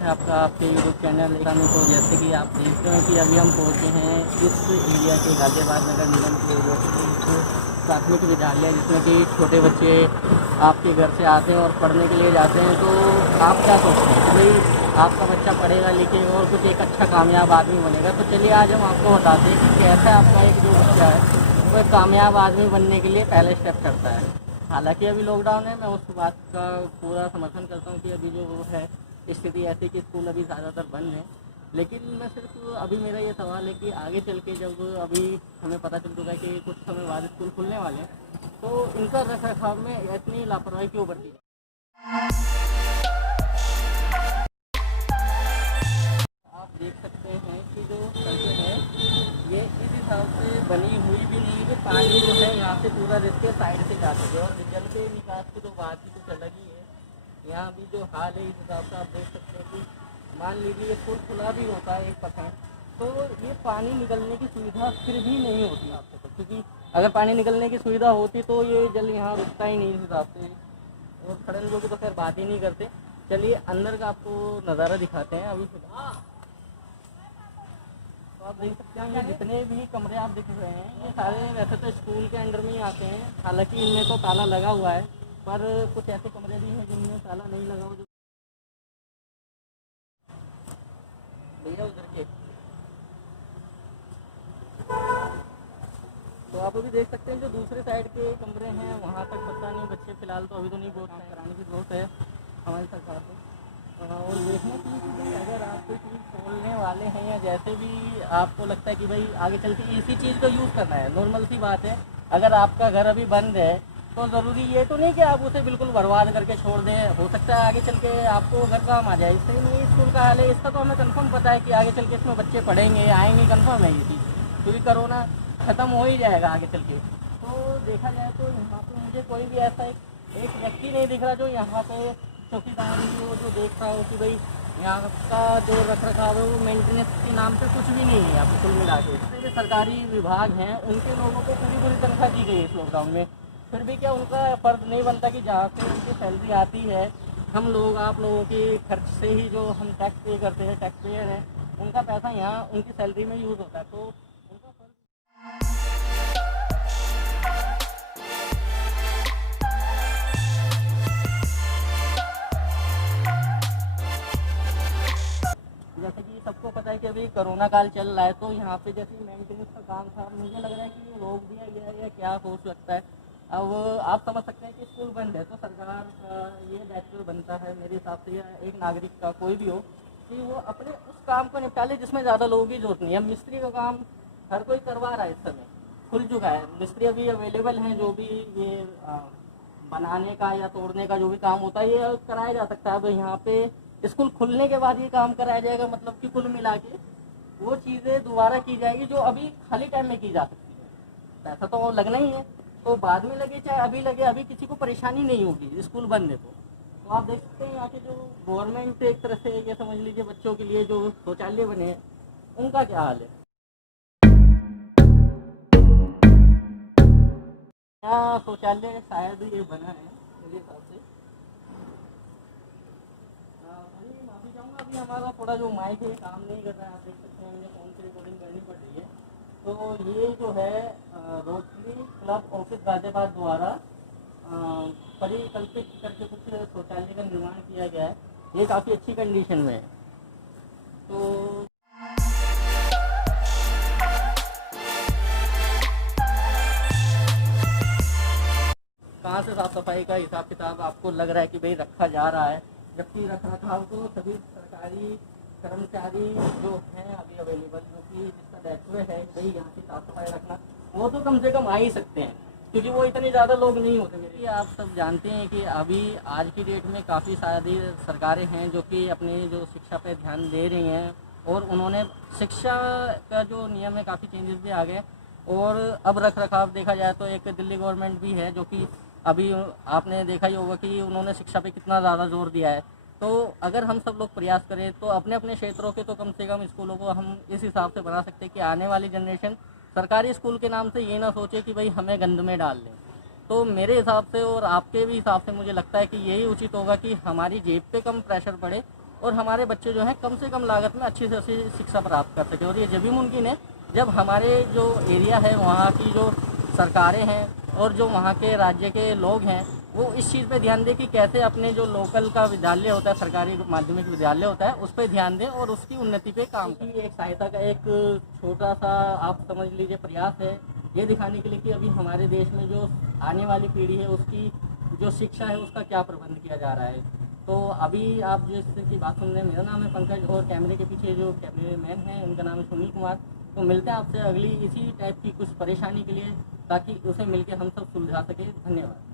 स्वागत है आपका आपके यूट्यूब चैनल में। तो जैसे कि आप देख रहे हैं कि अभी हम पहुँचे हैं इस एरिया के गाजियाबाद नगर निगम के जो प्राथमिक विद्यालय, जिसमें कि छोटे बच्चे आपके घर से आते हैं और पढ़ने के लिए जाते हैं। तो आप क्या सोचते हैं कि भाई आपका बच्चा पढ़ेगा लिखेगा और कुछ एक अच्छा कामयाब आदमी बनेगा? तो चलिए आज हम आपको बताते हैं कि कैसे आपका एक जो बच्चा है वो एक कामयाब आदमी बनने के लिए पहले स्टेप करता है। हालांकि अभी लॉकडाउन है, मैं उस बात का पूरा समर्थन करता हूँ कि अभी जो वो है स्थिति ऐसी कि स्कूल अभी ज़्यादातर बंद है। लेकिन मैं सिर्फ अभी मेरा ये सवाल है कि आगे चल के जब अभी हमें पता चल चुका है कि कुछ समय बाद स्कूल खुलने वाले हैं, तो इनका रख रखाव में इतनी लापरवाही क्यों बरती है? आप देख सकते हैं कि जो सड़कें हैं ये इस हिसाब से बनी हुई भी नहीं है कि पानी जो है यहाँ से पूरा रिस के साइड से जा सके, और जल के निकास की तो बात ही कुछ अलग ही है। यहाँ भी जो हाल है इस हिसाब से आप देख सकते हैं कि मान लीजिए स्कूल खुला भी होता है 1%, तो ये पानी निकलने की सुविधा फिर भी नहीं होती आपसे तो, क्योंकि अगर पानी निकलने की सुविधा होती तो ये जल यहाँ रुकता ही नहीं इस हिसाब से। और सड़न लोग तो खैर बात ही नहीं करते। चलिए अंदर का आपको नज़ारा दिखाते हैं अभी। तो आप देख सकते हैं ये जितने भी कमरे आप दिख रहे हैं ये सारे वैसे तो स्कूल के अंडर में ही आते हैं। हालांकि इनमें तो ताला लगा हुआ है, पर कुछ ऐसे कमरे भी हैं जिनमें ताला नहीं लगा हुआ। भैया उधर के तो आप अभी देख सकते हैं जो दूसरे साइड के कमरे हैं वहाँ तक पता नहीं, बच्चे फिलहाल तो अभी तो नहीं, बहुत कराने की जरूरत है हमारी सरकार को। और देखने की कि अगर आप कोई चीज़ खोलने वाले हैं या जैसे भी आपको लगता है कि भाई आगे चल के इसी चीज़ को यूज़ करना है, नॉर्मल सी बात है। अगर आपका घर अभी बंद है तो ज़रूरी ये तो नहीं कि आप उसे बिल्कुल बर्बाद करके छोड़ दें। हो सकता है आगे चल के आपको घर काम आ जाए। इससे नहीं स्कूल का हाल है, इसका तो हमें कंफर्म पता है कि आगे चल के इसमें बच्चे पढ़ेंगे आएंगे, कंफर्म है ये चीज़, क्योंकि कोरोना ख़त्म हो ही जाएगा आगे चल के। तो देखा जाए तो यहाँ पे मुझे कोई भी ऐसा एक व्यक्ति नहीं दिख रहा जो यहाँ पे चौकीदारी हो, जो देख रहा हो कि भाई यहाँ का जो रख रखाव है वो मेंटेनेंस के नाम पे कुछ भी नहीं है यहाँ पे कुल मिला के। जितने भी सरकारी विभाग हैं उनके लोगों को पूरी पूरी तनख्वाह दी गई है इस लॉकडाउन में, फिर भी क्या उनका फर्ज नहीं बनता कि जहाँ से उनकी सैलरी आती है, हम लोग आप लोगों के खर्च से ही जो हम टैक्स पे करते हैं, टैक्स पेयर हैं, उनका पैसा यहाँ उनकी सैलरी में यूज़ होता है। तो उनका फर्ज जैसे कि सबको पता है कि अभी कोरोना काल चल रहा है, तो यहाँ पे जैसे मेंटेनेंस का काम था, मुझे लग रहा है कि ये रोक दिया गया है या क्या हो सकता है। अब आप समझ सकते हैं कि स्कूल बंद है तो सरकार का ये दायित्व बनता है मेरे हिसाब से, या एक नागरिक का कोई भी हो, कि वो अपने उस काम को निपटा ले जिसमें ज़्यादा लोगों की जरूरत नहीं है। मिस्त्री का काम हर कोई करवा रहा है, इस समय खुल चुका है, मिस्त्री अभी अवेलेबल हैं, जो भी ये बनाने का या तोड़ने का जो भी काम होता है ये कराया जा सकता है। अब यहाँ पे स्कूल खुलने के बाद ये काम कराया जाएगा, मतलब कि कुल मिला के वो चीज़ें दोबारा की जाएगी जो अभी खाली टाइम में की जा सकती है। पैसा तो लगना ही है, तो बाद में लगे चाहे अभी लगे, अभी किसी को परेशानी नहीं होगी स्कूल बंद है तो आप देख सकते हैं यहाँ के जो गवर्नमेंट एक तरह से ये समझ लीजिए बच्चों के लिए जो शौचालय बने हैं उनका क्या हाल है। यहाँ शौचालय शायद ये बना है मेरे हिसाब से। अभी माफ़ी चाहूँगा, अभी हमारा थोड़ा जो माइक है काम नहीं कर रहा है, आप देख सकते हैं मुझे फ़ोन से रिकॉर्डिंग करनी पड़ रही है। तो ये जो है रोटरी क्लब ऑफिस गाजियाबाद द्वारा परिकल्पित करके कुछ शौचालय का निर्माण किया गया है, ये काफ़ी अच्छी कंडीशन में है। तो कहाँ से साफ़ सफाई का हिसाब किताब आपको लग रहा है कि भाई रखा जा रहा है, जबकि रख रखाव तो सभी सरकारी कर्मचारी जो हैं अभी अवेलेबल, जो कि जिसका दायित्व है भाई यहाँ की साफ़ सफाई रखना, वो तो कम से कम आ ही सकते हैं, क्योंकि वो इतने ज़्यादा लोग नहीं होते। मेरे आप सब जानते हैं कि अभी आज की डेट में काफ़ी सारी सरकारें हैं जो कि अपनी जो शिक्षा पे ध्यान दे रही हैं, और उन्होंने शिक्षा का जो नियम है काफ़ी चेंजेस भी आ गए। और अब रख रखाव देखा जाए तो एक दिल्ली गवर्नमेंट भी है जो कि अभी आपने देखा ही होगा कि उन्होंने शिक्षा पे कितना ज़्यादा जोर दिया है। तो अगर हम सब लोग प्रयास करें तो अपने अपने क्षेत्रों के तो कम से कम स्कूलों को हम इस हिसाब से बना सकते हैं कि आने वाली जनरेशन सरकारी स्कूल के नाम से ये ना सोचे कि भाई हमें गंद में डाल लें। तो मेरे हिसाब से और आपके भी हिसाब से मुझे लगता है कि यही उचित होगा कि हमारी जेब पे कम प्रेशर पड़े और हमारे बच्चे जो हैं कम से कम लागत में अच्छी से अच्छी शिक्षा प्राप्त कर सकें। और ये जब भी मुमकिन है जब हमारे जो एरिया है वहाँ की जो सरकारें हैं और जो वहाँ के राज्य के लोग हैं वो इस चीज़ पे ध्यान दें कि कैसे अपने जो लोकल का विद्यालय होता है, सरकारी माध्यमिक विद्यालय होता है, उस पर ध्यान दें और उसकी उन्नति पे काम करें। एक सहायता का एक छोटा सा आप समझ लीजिए प्रयास है ये दिखाने के लिए कि अभी हमारे देश में जो आने वाली पीढ़ी है उसकी जो शिक्षा है उसका क्या प्रबंध किया जा रहा है। तो अभी आप जिसकी बात सुन रहे हैं, मेरा नाम है पंकज और कैमरे के पीछे जो कैमरे मैन हैं उनका नाम है सुनील कुमार। तो मिलते हैं आपसे अगली इसी टाइप की कुछ परेशानी के लिए, ताकि उसे मिलकर हम सब सुलझा सके। धन्यवाद।